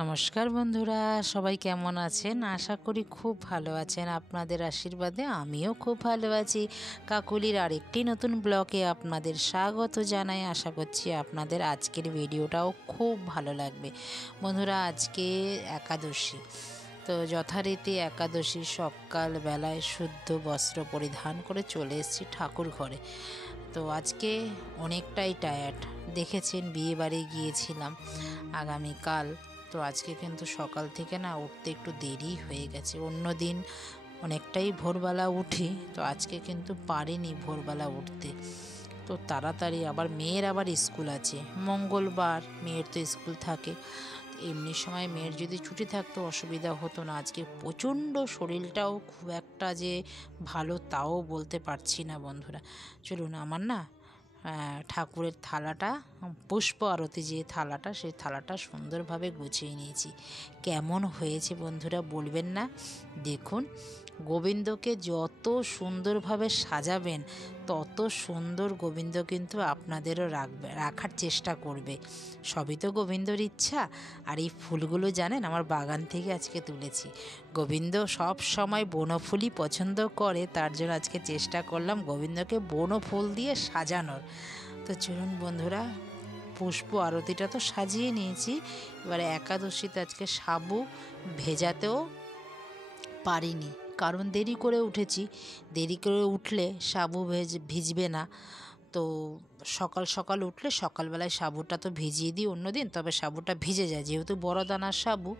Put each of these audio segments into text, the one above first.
নমস্কার বন্ধুরা, সবাই কেমন আছেন? আশা করি খুব ভালো আছেন। আপনাদের আশীর্বাদে আমিও খুব ভালো আছি। কাকুলির আরেকটি নতুন ব্লগে আপনাদের স্বাগত জানাই। আশা করছি আপনাদের আজকের ভিডিওটাও খুব ভালো লাগবে। বন্ধুরা, আজকে একাদশী, তো যথারীতি একাদশী সকালবেলায় শুদ্ধ বস্ত্র পরিধান করে চলে এসেছি ঠাকুর ঘরে। তো আজকে অনেকটাই টায়ার্ড, দেখেছেন বিয়ে বাড়ি গিয়েছিলাম আগামীকাল। তো আজকে কিন্তু সকাল থেকে না উঠতে একটু দেরি হয়ে গেছে। অন্য দিন অনেকটাই ভোরবেলা উঠি, তো আজকে কিন্তু পারিনি ভোরবেলা উঠতে। তো তাড়াতাড়ি আবার মেয়ের আবার স্কুল আছে, মঙ্গলবার মেয়ের তো স্কুল থাকে। এমনি সময় মেয়ের যদি ছুটি থাকতো অসুবিধা হতো না। আজকে প্রচণ্ড শরীরটাও খুব একটা যে ভালো তাও বলতে পারছি না বন্ধুরা। চলুন, আমার না ঠাকুরের থালাটা, পুষ্প আরতি যে থালাটা, সেই থালাটা সুন্দরভাবে গুছিয়ে নিয়েছি। কেমন হয়েছে বন্ধুরা বলবেন না? দেখুন, গোবিন্দকে যত সুন্দরভাবে সাজাবেন তত সুন্দর গোবিন্দ কিন্তু আপনাদেরও রাখার চেষ্টা করবে। সবই তো গোবিন্দর ইচ্ছা। আর এই ফুলগুলো জানেন আমার বাগান থেকে আজকে তুলেছি। গোবিন্দ সব সময় বনফুলই পছন্দ করে, তার জন্য আজকে চেষ্টা করলাম গোবিন্দকে বনফুল দিয়ে সাজানোর। তো চলুন বন্ধুরা, পুষ্প আরতিটা তো সাজিয়ে নিয়েছি। এবারে একাদশীতে আজকে সাবু ভেজাতেও পারিনি, কারণ দেরি করে উঠেছি। দেরি করে উঠলে সাবু ভিজবে না। তো সকাল সকাল উঠলে সকালবেলায় সাবুটা তো ভিজিয়ে দিই অন্যদিন, তবে সাবুটা ভিজে যায়, যেহেতু বড় দানার সাবু।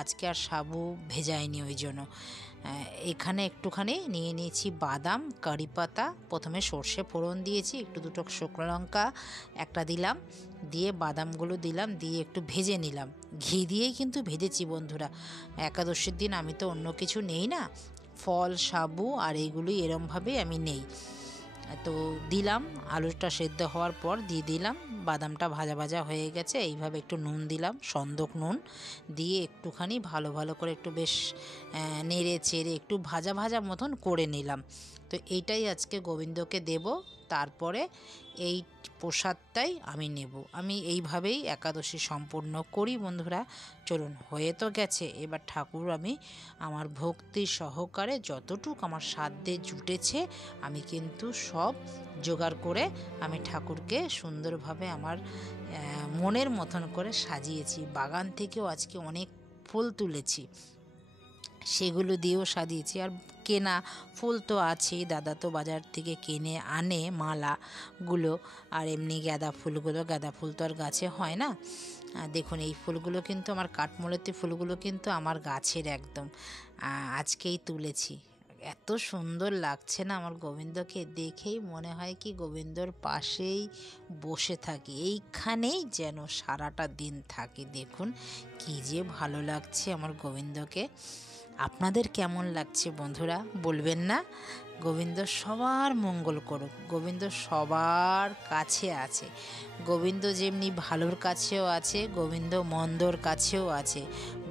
আজকে আর সাবু ভেজায়নি, ওই জন্য এখানে একটুখানি নিয়ে নিয়েছি বাদাম, কারি পাতা, প্রথমে সর্ষে ফোড়ন দিয়েছি, একটু দুটো শুকনো লঙ্কা একটা দিলাম, দিয়ে বাদামগুলো দিলাম, দিয়ে একটু ভেজে নিলাম। ঘি দিয়েই কিন্তু ভেজেছি বন্ধুরা। একাদশীর দিন আমি তো অন্য কিছু নেই না, ফল সাবু আর এইগুলোই এরমভাবেই আমি নেই। তো দিলাম, আলুটা সেদ্ধ হওয়ার পর দিয়ে দিলাম, বাদামটা ভাজা ভাজা হয়ে গেছে। এইভাবে একটু নুন দিলাম, সন্দক নুন দিয়ে একটুখানি ভালো ভালো করে একটু বেশ নেড়ে চেড়ে একটু ভাজা ভাজা মতন করে নিলাম। তো এইটাই আজকে গোবিন্দকে দেব, তারপরে এই প্রসাদটাই আমি নেব। আমি এইভাবেই একাদশী সম্পূর্ণ করি বন্ধুরা। চলুন, হয়ে তো গেছে, এবার ঠাকুর আমি আমার ভক্তি সহকারে যতটুকু আমার সাধ্যে জুটেছে আমি কিন্তু সব জোগাড় করে আমি ঠাকুরকে সুন্দরভাবে আমার মনের মতন করে সাজিয়েছি। বাগান থেকেও আজকে অনেক ফুল তুলেছি, সেগুলো দিয়েও সাজিয়েছি। আর কেনা ফুল তো আছেই, দাদা তো বাজার থেকে কিনে আনে মালাগুলো। আর এমনি গাঁদা ফুলগুলো, গাঁদা ফুল তো আর গাছে হয় না। দেখুন, এই ফুলগুলো কিন্তু আমার কাঠমোলাতি ফুলগুলো কিন্তু আমার গাছের একদম আজকেই তুলেছি। এত সুন্দর লাগছে না আমার গোবিন্দকে দেখেই মনে হয় কি গোবিন্দর পাশেই বসে থাকি, এইখানেই যেন সারাটা দিন থাকি। দেখুন কি যে ভালো লাগছে আমার গোবিন্দকে। আপনাদের কেমন লাগছে বন্ধুরা বলবেন না? গোবিন্দ সবার মঙ্গল করুক। গোবিন্দ সবার কাছে আছে। গোবিন্দ যেমনি ভালোর কাছেও আছে, গোবিন্দ মন্দর কাছেও আছে।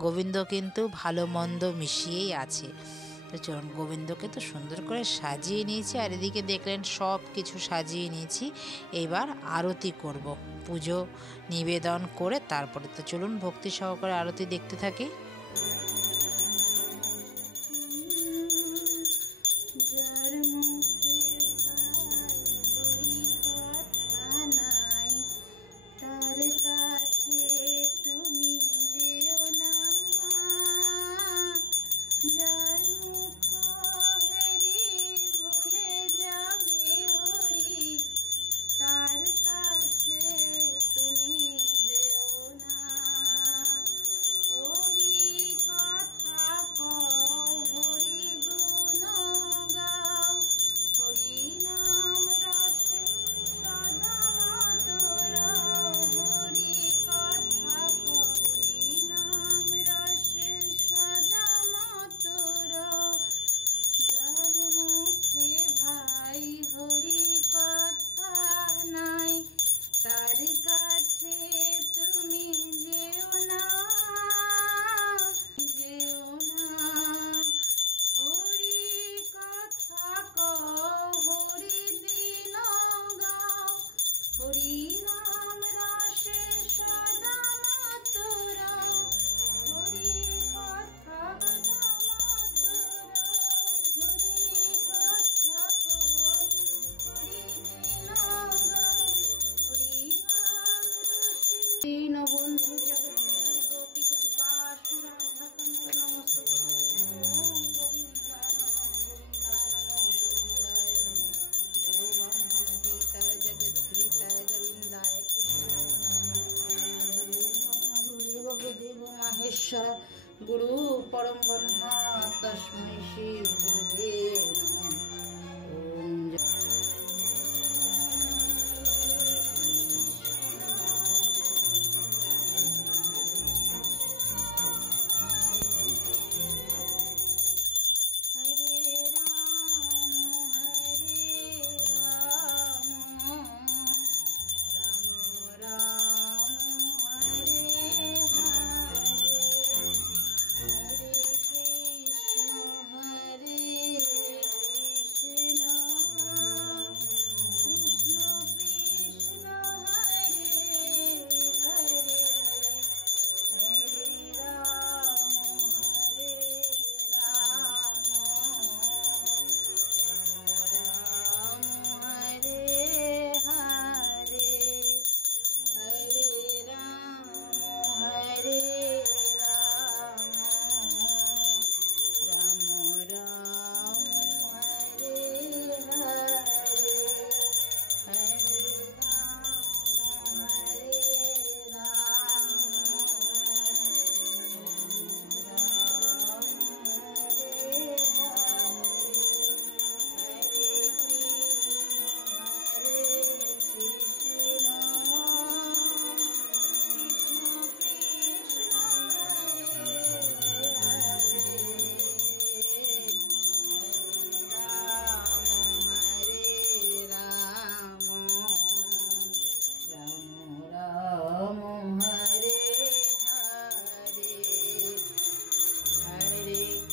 গোবিন্দ কিন্তু ভালো মন্দ মিশিয়েই আছে। তো চলুন, গোবিন্দকে তো সুন্দর করে সাজিয়ে নিয়েছি, আর এদিকে দেখলেন সব কিছু সাজিয়ে নিয়েছি। এবার আরতি করব, পুজো নিবেদন করে তারপরে। তো চলুন ভক্তি সহকারে আরতি দেখতে থাকি। তুমি যেও না, হরি गुरु परम ब्रह्मा तस्मै श्री गुरुवे नमः। ओम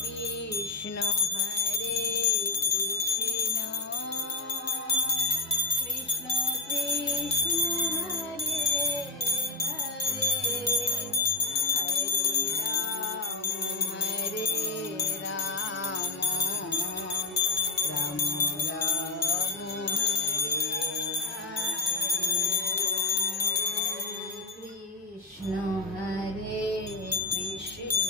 कृष्ण हरे कृष्ण कृष्ण कृष्ण हरे हरे हरे राम राम राम हरे कृष्ण हरे कृष्ण।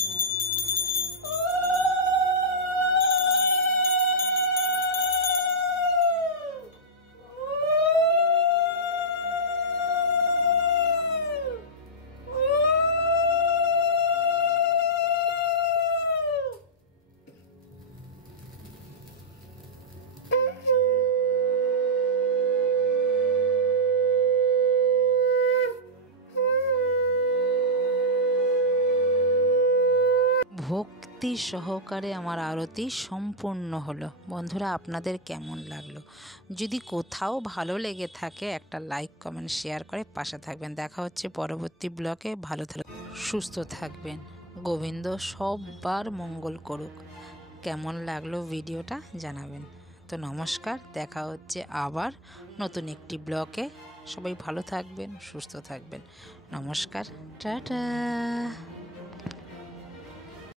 ভক্তি সহকারে আমার আরতি সম্পূর্ণ হলো। বন্ধুরা, আপনাদের কেমন লাগলো? যদি কোথাও ভালো লেগে থাকে একটা লাইক কমেন্ট শেয়ার করে পাশে থাকবেন। দেখা হচ্ছে পরবর্তী ব্লগে। ভালো থাকবেন, সুস্থ থাকবেন। গোবিন্দ সবার মঙ্গল করুক। কেমন লাগলো ভিডিওটা জানাবেন। তো নমস্কার, দেখা হচ্ছে আবার নতুন একটি ব্লগে। সবাই ভালো থাকবেন, সুস্থ থাকবেন। নমস্কার, টাটা।